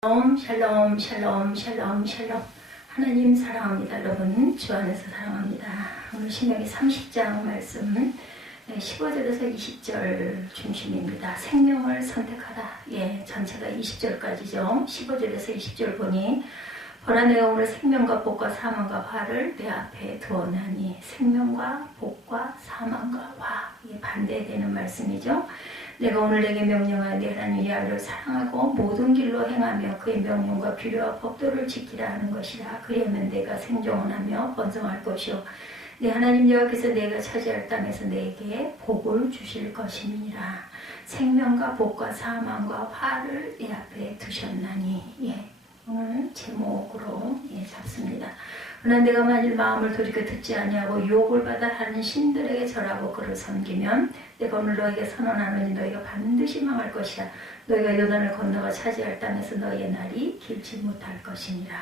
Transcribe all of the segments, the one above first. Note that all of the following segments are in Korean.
샬롬 샬롬 샬롬 샬롬. 하나님 사랑합니다. 여러분 주 안에서 사랑합니다. 오늘 신명기 30장 말씀 15절에서 20절 중심입니다. 생명을 선택하라. 전체가 20절까지죠. 15절에서 20절 보니 보라 내가 오늘 생명과 복과 사망과 화를 내 앞에 두었나니. 생명과 복과 사망과 화, 반대되는 말씀이죠. 내가 오늘 내게 명령하여 내 하나님 야훼를 사랑하고 모든 길로 행하며 그의 명령과 규례와 법도를 지키라 하는 것이라. 그리하면 내가 생존하며 번성할 것이요 내 하나님 여호와께서 내가 차지할 땅에서 내게 복을 주실 것이니라. 생명과 복과 사망과 화를 내 앞에 두셨나니. 오늘 제목으로 잡습니다. 그러나 내가 만일 마음을 돌이켜 듣지 아니하고 유혹을 받아 하는 신들에게 절하고 그를 섬기면 내가 오늘 너에게 선언하노니 너희가 반드시 망할 것이라. 너희가 요단을 건너가 차지할 땅에서 너희의 날이 길지 못할 것이니라.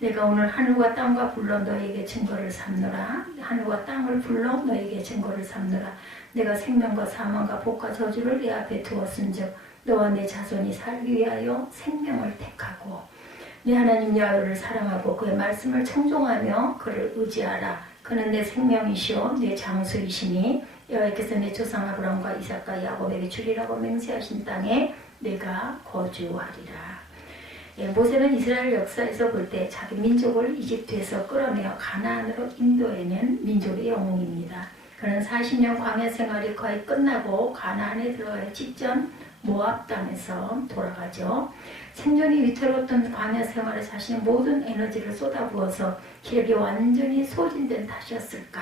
내가 오늘 하늘과 땅과 불러 너희에게 증거를 삼노라. 하늘과 땅을 불러 너희에게 증거를 삼노라. 내가 생명과 사망과 복과 저주를 내 앞에 두었은즉 너와 내 자손이 살기 위하여 생명을 택하고 내 하나님 야훼를 사랑하고 그의 말씀을 청종하며 그를 의지하라. 그는 내 생명이시오 내 장수이시니 여호와께서 내 조상 아브라함과 이삭과 야곱에게 주리라고 맹세하신 땅에 내가 거주하리라. 모세는 이스라엘 역사에서 볼 때 자기 민족을 이집트에서 끌어내어 가나안으로 인도해낸 민족의 영웅입니다. 그는 40년 광야 생활이 거의 끝나고 가나안에 들어가기 직전 모압 땅에서 돌아가죠. 생존이 위태로웠던 광야 생활에 자신의 모든 에너지를 쏟아부어서 기력이 완전히 소진된 탓이었을까.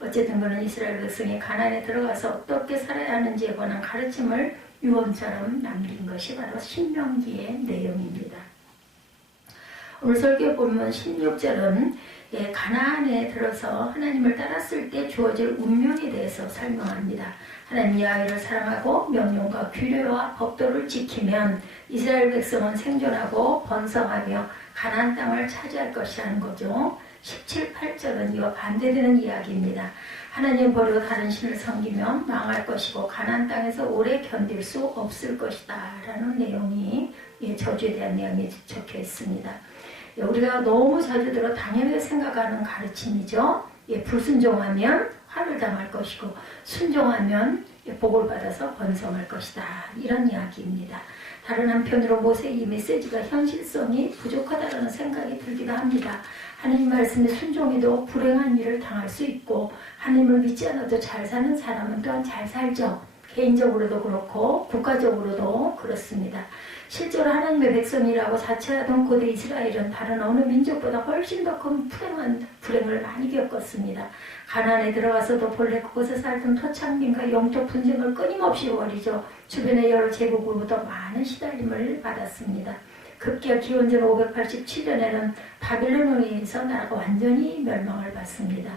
어쨌든 그는 이스라엘 백성이 가나안에 들어가서 어떻게 살아야 하는지에 관한 가르침을 유언처럼 남긴 것이 바로 신명기의 내용입니다. 오늘 설교 보면 16절은 가나안에 들어서 하나님을 따랐을 때 주어질 운명에 대해서 설명합니다. 하나님 야훼를 사랑하고 명령과 규례와 법도를 지키면 이스라엘 백성은 생존하고 번성하며 가나안 땅을 차지할 것이라는 거죠. 17, 8절은 이와 반대되는 이야기입니다. 하나님 버리고 다른 신을 섬기면 망할 것이고 가나안 땅에서 오래 견딜 수 없을 것이다 라는 내용이 저주에 대한 내용이 적혀 있습니다. 우리가 너무 자주 들어 당연하게 생각하는 가르침이죠. 불순종하면 화를 당할 것이고 순종하면 복을 받아서 번성할 것이다. 이런 이야기입니다. 다른 한편으로 모세의 이 메시지가 현실성이 부족하다는 생각이 들기도 합니다. 하나님 말씀에 순종해도 불행한 일을 당할 수 있고 하나님을 믿지 않아도 잘 사는 사람은 또한 잘 살죠. 개인적으로도 그렇고 국가적으로도 그렇습니다. 실제로 하나님의 백성이라고 자처하던 고대 이스라엘은 다른 어느 민족보다 훨씬 더 큰 불행을 많이 겪었습니다. 가나안에 들어가서도 본래 그곳에 살던 토착민과 영적 분쟁을 끊임없이 벌이죠. 주변의 여러 제국으로부터 많은 시달림을 받았습니다. 급기야 기원전 587년에는 바빌론에 의해서 나라가 완전히 멸망을 받습니다.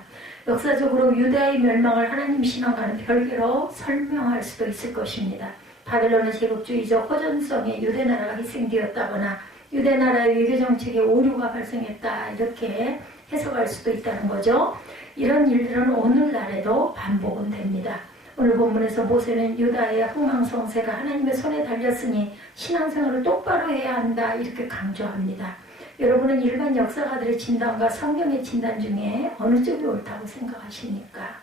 역사적으로 유다의 멸망을 하나님 신앙과는 별개로 설명할 수도 있을 것입니다. 바빌론은 제국주의적 호전성에 유대나라가 희생되었다거나 유대나라의 외교정책에 오류가 발생했다 이렇게 해석할 수도 있다는 거죠. 이런 일들은 오늘날에도 반복은 됩니다. 오늘 본문에서 모세는 유다의 흥망성쇠가 하나님의 손에 달렸으니 신앙생활을 똑바로 해야 한다 이렇게 강조합니다. 여러분은 일반 역사가들의 진단과 성경의 진단 중에 어느 쪽이 옳다고 생각하십니까?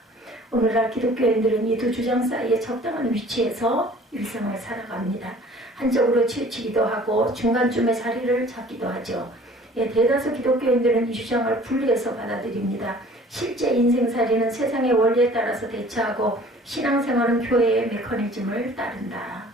오늘날 기독교인들은 이 두 주장 사이에 적당한 위치에서 일생을 살아갑니다. 한쪽으로 치우치기도 하고 중간쯤에 자리를 잡기도 하죠. 대다수 기독교인들은 이 주장을 분리해서 받아들입니다. 실제 인생살이는 세상의 원리에 따라서 대처하고 신앙생활은 교회의 메커니즘을 따른다.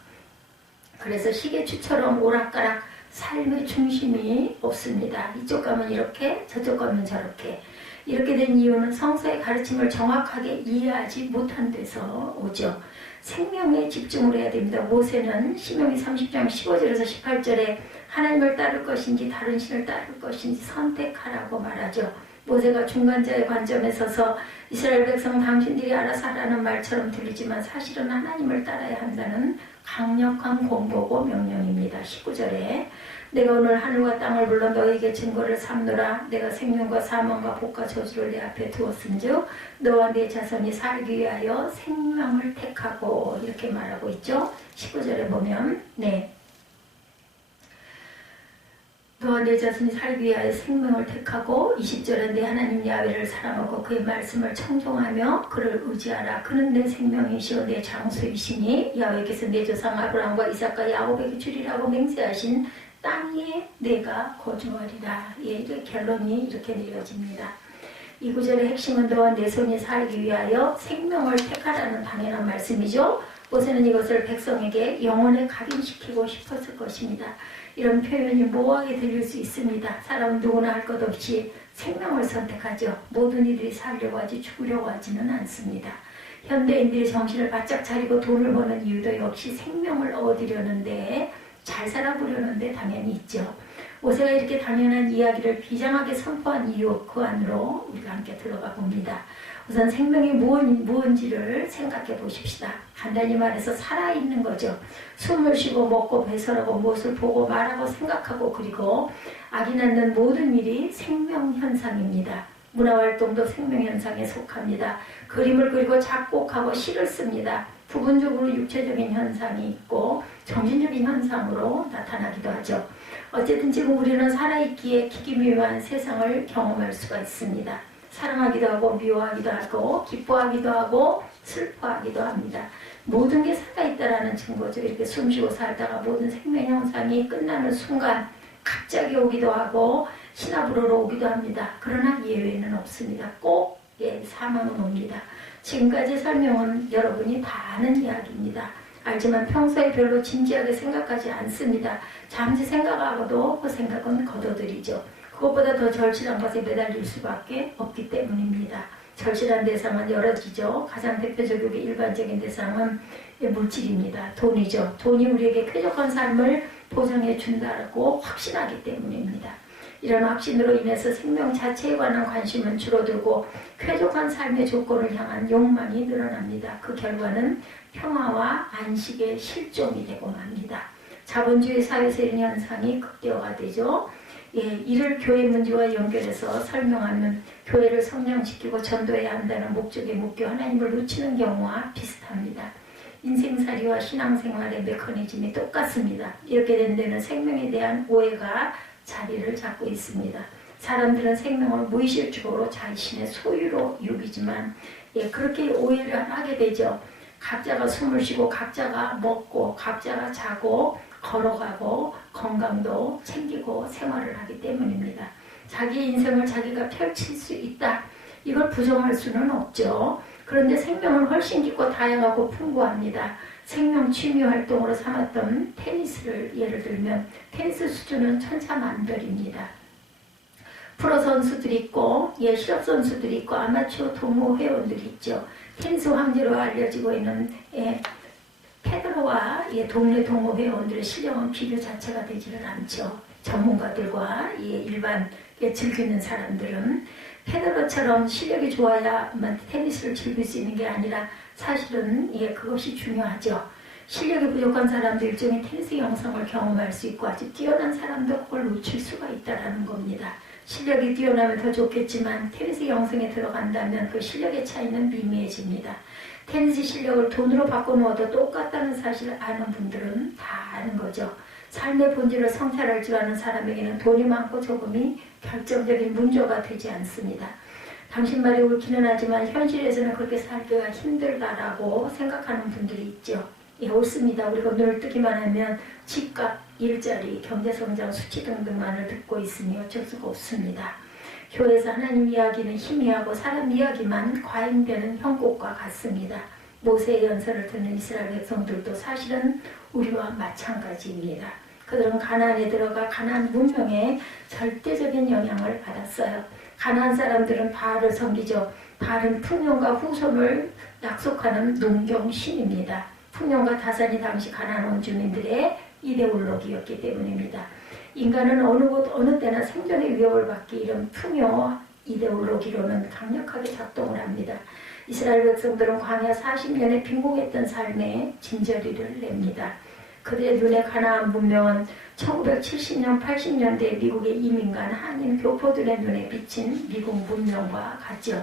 그래서 시계추처럼 오락가락 삶의 중심이 없습니다. 이쪽 가면 이렇게 저쪽 가면 저렇게. 이렇게 된 이유는 성서의 가르침을 정확하게 이해하지 못한 데서 오죠. 생명에 집중을 해야 됩니다. 모세는 신명기 30장 15절에서 18절에 하나님을 따를 것인지 다른 신을 따를 것인지 선택하라고 말하죠. 모세가 중간자의 관점에 서서 이스라엘 백성 당신들이 알아서 하라는 말처럼 들리지만 사실은 하나님을 따라야 한다는 강력한 권고고 명령입니다. 19절에 내가 오늘 하늘과 땅을 불러 너에게 증거를 삼노라. 내가 생명과 사망과 복과 저주를 내 앞에 두었은즉 너와 네 자손이 살기 위하여 생명을 택하고 이렇게 말하고 있죠. 19절에 보면 너와 내 자손이 살기 위하여 생명을 택하고 20절에 내 하나님 야훼를 사랑하고 그의 말씀을 청종하며 그를 의지하라. 그는 내 생명이시오 내 장수이시니 야훼께서 내 조상 아브라함과 이삭과 야곱에게 주리라고 맹세하신 땅에 내가 거주하리라. 예, 이렇게 결론이 이렇게 내려집니다. 이 구절의 핵심은 너와 내 손이 살기 위하여 생명을 택하라는 당연한 말씀이죠. 모세는 이것을 백성에게 영혼에 각인시키고 싶었을 것입니다. 이런 표현이 모호하게 들릴 수 있습니다. 사람은 누구나 할 것 없이 생명을 선택하죠. 모든 이들이 살려고 하지 죽으려고 하지는 않습니다. 현대인들이 정신을 바짝 차리고 돈을 버는 이유도 역시 생명을 얻으려는데 잘 살아보려는데 당연히 있죠. 모세가 이렇게 당연한 이야기를 비장하게 선포한 이유 그 안으로 우리가 함께 들어가 봅니다. 우선 생명이 무언지를 생각해 보십시다. 간단히 말해서 살아있는 거죠. 숨을 쉬고 먹고 배설하고 무엇을 보고 말하고 생각하고 그리고 악이 낳는 모든 일이 생명현상입니다. 문화활동도 생명현상에 속합니다. 그림을 그리고 작곡하고 시를 씁니다. 부분적으로 육체적인 현상이 있고 정신적인 현상으로 나타나기도 하죠. 어쨌든 지금 우리는 살아있기에 기기묘한 세상을 경험할 수가 있습니다. 사랑하기도 하고 미워하기도 하고 기뻐하기도 하고 슬퍼하기도 합니다. 모든 게 살아있다라는 증거죠. 이렇게 숨쉬고 살다가 모든 생명 현상이 끝나는 순간 갑자기 오기도 하고 신압으로 오기도 합니다. 그러나 예외는 없습니다. 꼭 사망은 옵니다. 지금까지 설명은 여러분이 다 아는 이야기입니다. 알지만 평소에 별로 진지하게 생각하지 않습니다. 잠시 생각하고도 그 생각은 거둬들이죠. 그것보다 더 절실한 것에 매달릴 수밖에 없기 때문입니다. 절실한 대상은 여러지죠. 가장 대표적이고 일반적인 대상은 물질입니다. 돈이죠. 돈이 우리에게 쾌적한 삶을 보장해 준다고 확신하기 때문입니다. 이런 확신으로 인해서 생명 자체에 관한 관심은 줄어들고 쾌적한 삶의 조건을 향한 욕망이 늘어납니다. 그 결과는 평화와 안식의 실종이 되고 맙니다. 자본주의 사회에서 이런 현상이 극대화가 되죠. 이를 교회 문제와 연결해서 설명하면 교회를 성장시키고 전도해야 한다는 목적에 묶여 하나님을 놓치는 경우와 비슷합니다. 인생살이와 신앙생활의 메커니즘이 똑같습니다. 이렇게 된 데는 생명에 대한 오해가 자리를 잡고 있습니다. 사람들은 생명을 무의식적으로 자신의 소유로 여기지만 그렇게 오해를 하게 되죠. 각자가 숨을 쉬고 각자가 먹고 각자가 자고 걸어가고 건강도 챙기고 생활을 하기 때문입니다. 자기 인생을 자기가 펼칠 수 있다. 이걸 부정할 수는 없죠. 그런데 생명은 훨씬 깊고 다양하고 풍부합니다. 생명 취미 활동으로 삼았던 테니스를 예를 들면 테니스 수준은 천차만별입니다. 프로 선수들이 있고 실업 선수들이 있고 아마추어 동호 회원들이 있죠. 테니스 황제로 알려지고 있는 페더러와 동네 동호 회원들의 실력은 비교 자체가 되지는 않죠. 전문가들과 일반 즐기는 사람들은 페더러처럼 실력이 좋아야만 테니스를 즐길 수 있는 게 아니라 사실은 그것이 중요하죠. 실력이 부족한 사람도 일종의 테니스 영상을 경험할 수 있고 아주 뛰어난 사람도 그걸 놓칠 수가 있다는 겁니다. 실력이 뛰어나면 더 좋겠지만 테니스 영상에 들어간다면 그 실력의 차이는 미미해집니다. 테니스 실력을 돈으로 바꿔놓아도 똑같다는 사실을 아는 분들은 다 아는 거죠. 삶의 본질을 성찰할 줄 아는 사람에게는 돈이 많고 적음이 결정적인 문제가 되지 않습니다. 당신 말이 옳기는 하지만 현실에서는 그렇게 살기가 힘들다라고 생각하는 분들이 있죠. 옳습니다. 우리가 눈을 뜨기만 하면 집값, 일자리, 경제성장, 수치 등등만을 듣고 있으니 어쩔 수가 없습니다. 교회에서 하나님 이야기는 희미하고 사람 이야기만 과잉되는 형국과 같습니다. 모세의 연설을 듣는 이스라엘 백성들도 사실은 우리와 마찬가지입니다. 그들은 가나안에 들어가 가나안 문명에 절대적인 영향을 받았어요. 가나안 사람들은 바알을 섬기죠. 바알은 풍년과 후손을 약속하는 농경신입니다. 풍년과 다산이 당시 가나안 원주민들의 이데올로기였기 때문입니다. 인간은 어느 곳 어느 때나 생존의 위협을 받기 이런 풍요 이데올로기로는 강력하게 작동을 합니다. 이스라엘 백성들은 광야 40년에 빈곤했던 삶에 진저리를 냅니다. 그들의 눈에 가나안 문명은 1970년 80년대 미국의 이민간 한인 교포들의 눈에 비친 미국 문명과 같죠.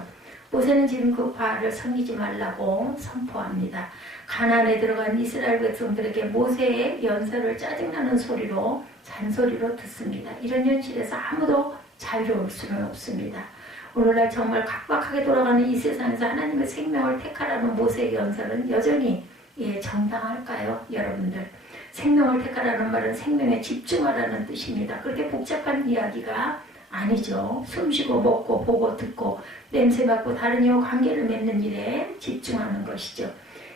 모세는 지금 그 바알을 섬기지 말라고 선포합니다. 가나안에 들어간 이스라엘 백성들에게 모세의 연설을 짜증나는 소리로 잔소리로 듣습니다. 이런 현실에서 아무도 자유로울 수는 없습니다. 오늘날 정말 각박하게 돌아가는 이 세상에서 하나님의 생명을 택하라는 모세의 연설은 여전히 정당할까요? 여러분들, 생명을 택하라는 말은 생명에 집중하라는 뜻입니다. 그렇게 복잡한 이야기가 아니죠. 숨쉬고 먹고 보고 듣고 냄새 맡고 다른 이와 관계를 맺는 일에 집중하는 것이죠.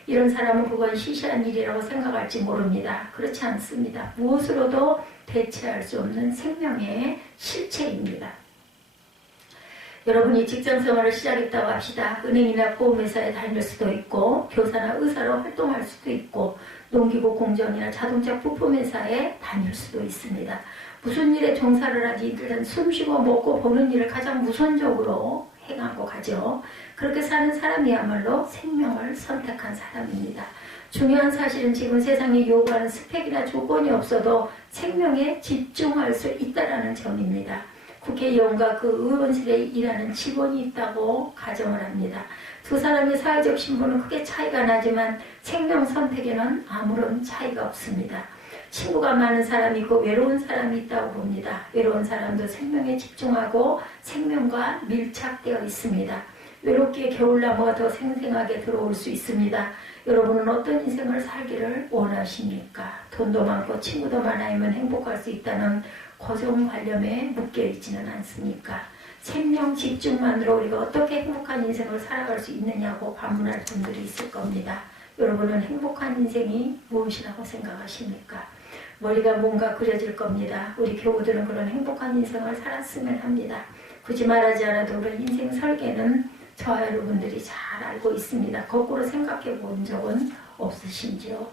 이런 사람은 그건 시시한 일이라고 생각할지 모릅니다. 그렇지 않습니다. 무엇으로도 대체할 수 없는 생명의 실체입니다. 여러분이 직장생활을 시작했다고 합시다. 은행이나 보험회사에 다닐 수도 있고 교사나 의사로 활동할 수도 있고 농기구 공정이나 자동차 부품회사에 다닐 수도 있습니다. 무슨 일에 종사를 하지 이들은 숨쉬고 먹고 보는 일을 가장 우선적으로 행하고 가죠. 그렇게 사는 사람이야말로 생명을 선택한 사람입니다. 중요한 사실은 지금 세상이 요구하는 스펙이나 조건이 없어도 생명에 집중할 수 있다는 점입니다. 국회의원과 그 의원실에 일하는 직원이 있다고 가정을 합니다. 두 사람의 사회적 신분은 크게 차이가 나지만 생명 선택에는 아무런 차이가 없습니다. 친구가 많은 사람이 있고 외로운 사람이 있다고 봅니다. 외로운 사람도 생명에 집중하고 생명과 밀착되어 있습니다. 외롭기에 겨울나무가 더 생생하게 들어올 수 있습니다. 여러분은 어떤 인생을 살기를 원하십니까? 돈도 많고 친구도 많아야만 행복할 수 있다는 고정관념에 묶여있지는 않습니까? 생명 집중만으로 우리가 어떻게 행복한 인생을 살아갈 수 있느냐고 반문할 분들이 있을 겁니다. 여러분은 행복한 인생이 무엇이라고 생각하십니까? 머리가 뭔가 그려질 겁니다. 우리 교우들은 그런 행복한 인생을 살았으면 합니다. 굳이 말하지 않아도 그런 인생 설계는 저와 여러분들이 잘 알고 있습니다. 거꾸로 생각해 본 적은 없으신지요?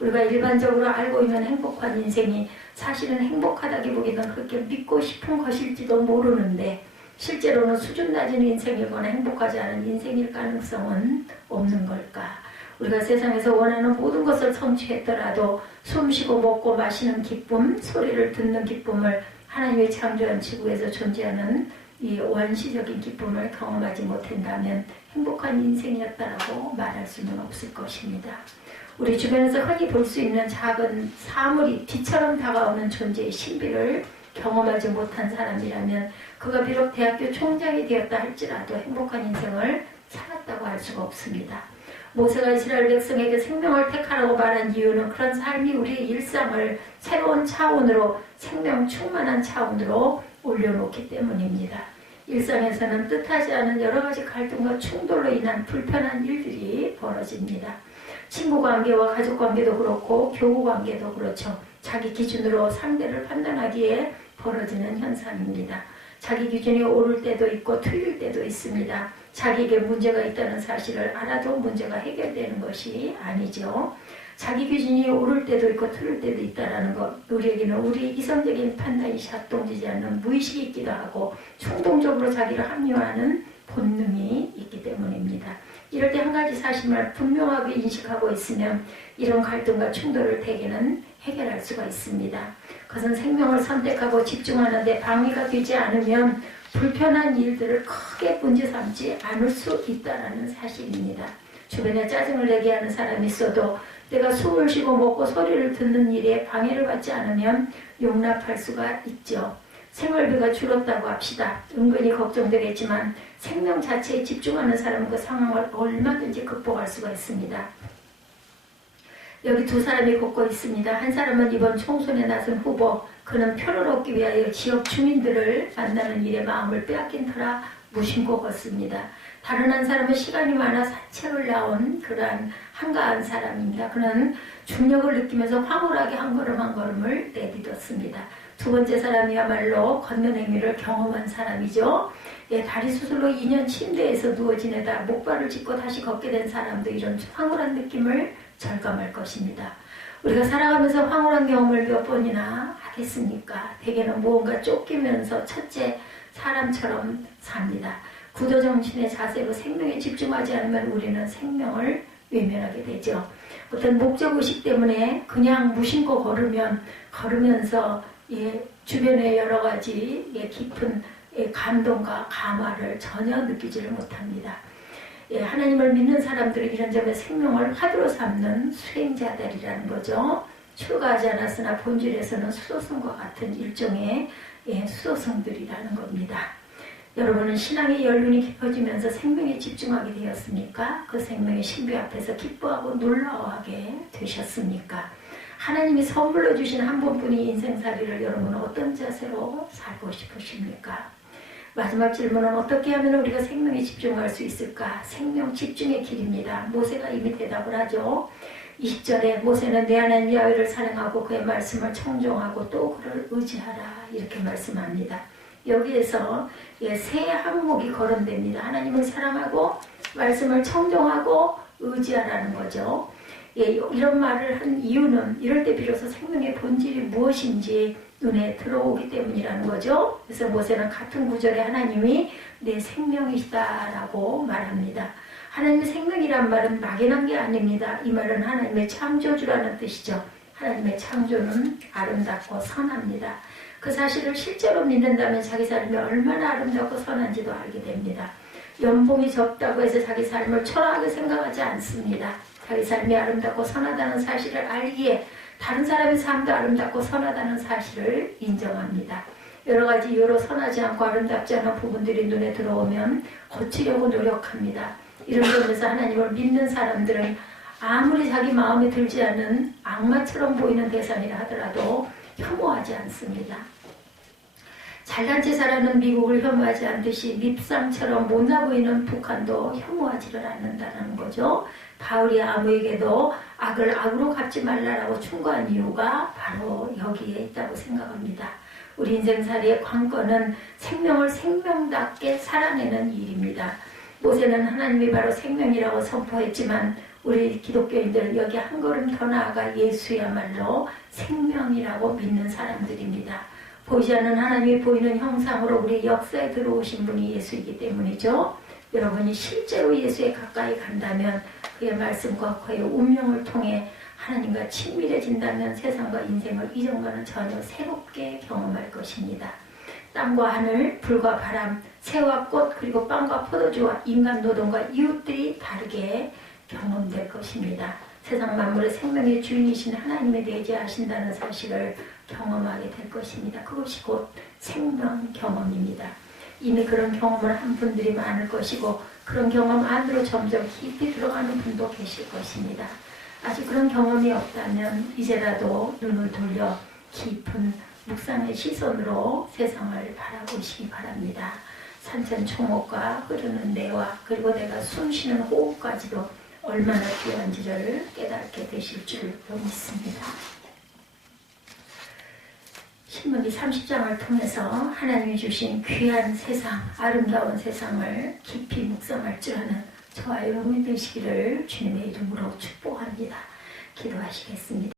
우리가 일반적으로 알고 있는 행복한 인생이 사실은 행복하다기보기는 그렇게 믿고 싶은 것일지도 모르는데 실제로는 수준 낮은 인생이거나 행복하지 않은 인생일 가능성은 없는 걸까? 우리가 세상에서 원하는 모든 것을 성취했더라도 숨쉬고 먹고 마시는 기쁨, 소리를 듣는 기쁨을 하나님의 창조한 지구에서 존재하는 이 원시적인 기쁨을 경험하지 못한다면 행복한 인생이었다라고 말할 수는 없을 것입니다. 우리 주변에서 흔히 볼 수 있는 작은 사물이 빛처럼 다가오는 존재의 신비를 경험하지 못한 사람이라면 그가 비록 대학교 총장이 되었다 할지라도 행복한 인생을 살았다고 할 수가 없습니다. 모세가 이스라엘 백성에게 생명을 택하라고 말한 이유는 그런 삶이 우리의 일상을 새로운 차원으로 생명 충만한 차원으로 올려놓기 때문입니다. 일상에서는 뜻하지 않은 여러 가지 갈등과 충돌로 인한 불편한 일들이 벌어집니다. 친구 관계와 가족 관계도 그렇고 교우 관계도 그렇죠. 자기 기준으로 상대를 판단하기에 벌어지는 현상입니다. 자기 기준이 옳을 때도 있고 틀릴 때도 있습니다. 자기에게 문제가 있다는 사실을 알아도 문제가 해결되는 것이 아니죠. 자기 기준이 옳을 때도 있고 틀릴 때도 있다는 것, 우리에게는 우리 이성적인 판단이 작동되지 않는 무의식이 있기도 하고 충동적으로 자기를 합리화하는 본능이 있기 때문입니다. 이럴 때 한 가지 사실을 분명하게 인식하고 있으면 이런 갈등과 충돌을 대개는 해결할 수가 있습니다. 그것은 생명을 선택하고 집중하는데 방해가 되지 않으면 불편한 일들을 크게 문제 삼지 않을 수 있다는 사실입니다. 주변에 짜증을 내게 하는 사람이 있어도 내가 숨을 쉬고 먹고 소리를 듣는 일에 방해를 받지 않으면 용납할 수가 있죠. 생활비가 줄었다고 합시다. 은근히 걱정되겠지만 생명 자체에 집중하는 사람은 그 상황을 얼마든지 극복할 수가 있습니다. 여기 두 사람이 걷고 있습니다. 한 사람은 이번 총선에 나선 후보, 그는 표를 얻기 위하여 지역 주민들을 만나는 일에 마음을 빼앗긴 터라 무심코 걷습니다. 다른 한 사람은 시간이 많아 산책을 나온 그러한 한가한 사람입니다. 그는 중력을 느끼면서 황홀하게 한 걸음 한 걸음을 내딛었습니다. 두 번째 사람이야말로 걷는 행위를 경험한 사람이죠. 다리 수술로 2년 침대에서 누워 지내다 목발을 짚고 다시 걷게 된 사람도 이런 황홀한 느낌을 절감할 것입니다. 우리가 살아가면서 황홀한 경험을 몇 번이나 하겠습니까? 대개는 무언가 쫓기면서 첫째 사람처럼 삽니다. 구도정신의 자세로 생명에 집중하지 않으면 우리는 생명을 외면하게 되죠. 어떤 목적의식 때문에 그냥 무심코 걸으면서 주변의 여러 가지 깊은 감동과 감화를 전혀 느끼지를 못합니다. 하나님을 믿는 사람들은 이런 점에 생명을 화두로 삼는 수행자들이라는 거죠. 출가하지 않았으나 본질에서는 수도승과 같은 일종의 수도승들이라는 겁니다. 여러분은 신앙의 연륜이 깊어지면서 생명에 집중하게 되었습니까? 그 생명의 신비 앞에서 기뻐하고 놀라워하게 되셨습니까? 하나님이 선물로 주신 한 번뿐인 인생살이를 여러분은 어떤 자세로 살고 싶으십니까? 마지막 질문은 어떻게 하면 우리가 생명에 집중할 수 있을까? 생명 집중의 길입니다. 모세가 이미 대답을 하죠. 20절에 모세는 내 하나님 야훼를 사랑하고 그의 말씀을 청종하고 또 그를 의지하라 이렇게 말씀합니다. 여기에서 세 항목이 거론됩니다. 하나님을 사랑하고 말씀을 청종하고 의지하라는 거죠. 이런 말을 한 이유는 이럴 때 비로소 생명의 본질이 무엇인지 눈에 들어오기 때문이라는 거죠. 그래서 모세는 같은 구절에 하나님이 내 생명이시다라고 말합니다. 하나님의 생명이란 말은 막연한 게 아닙니다. 이 말은 하나님의 창조주라는 뜻이죠. 하나님의 창조는 아름답고 선합니다. 그 사실을 실제로 믿는다면 자기 삶이 얼마나 아름답고 선한지도 알게 됩니다. 연봉이 적다고 해서 자기 삶을 초라하게 생각하지 않습니다. 자기 삶이 아름답고 선하다는 사실을 알기에 다른 사람의 삶도 아름답고 선하다는 사실을 인정합니다. 여러 가지 이유로 선하지 않고 아름답지 않은 부분들이 눈에 들어오면 고치려고 노력합니다. 이런 점에서 하나님을 믿는 사람들은 아무리 자기 마음에 들지 않은 악마처럼 보이는 대상이라 하더라도 혐오하지 않습니다. 잘난 체 살아는 미국을 혐오하지 않듯이 밉상처럼 못나 보이는 북한도 혐오하지를 않는다는 거죠. 바울이 아무에게도 악을 악으로 갚지 말라라고 충고한 이유가 바로 여기에 있다고 생각합니다. 우리 인생살이의 관건은 생명을 생명답게 살아내는 일입니다. 모세는 하나님이 바로 생명이라고 선포했지만 우리 기독교인들은 여기 한 걸음 더 나아가 예수야말로 생명이라고 믿는 사람들입니다. 보이지 않는 하나님이 보이는 형상으로 우리 역사에 들어오신 분이 예수이기 때문이죠. 여러분이 실제로 예수에 가까이 간다면 그의 말씀과 그의 운명을 통해 하나님과 친밀해진다면 세상과 인생을 이전과는 전혀 새롭게 경험할 것입니다. 땅과 하늘, 불과 바람, 새와 꽃, 그리고 빵과 포도주와 인간 노동과 이웃들이 다르게 경험될 것입니다. 세상 만물의 생명의 주인이신 하나님에 내재하신다는 사실을 경험하게 될 것입니다. 그것이 곧 생명 경험입니다. 이미 그런 경험을 한 분들이 많을 것이고 그런 경험 안으로 점점 깊이 들어가는 분도 계실 것입니다. 아직 그런 경험이 없다면 이제라도 눈을 돌려 깊은 묵상의 시선으로 세상을 바라보시기 바랍니다. 산천초목과 흐르는 내와 그리고 내가 숨쉬는 호흡까지도 얼마나 귀한지를 깨닫게 되실 줄 믿습니다. 신문기 30장을 통해서 하나님이 주신 귀한 세상, 아름다운 세상을 깊이 묵상할 줄 아는 저와 여러분이 되시기를 주님의 이름으로 축복합니다. 기도하시겠습니다.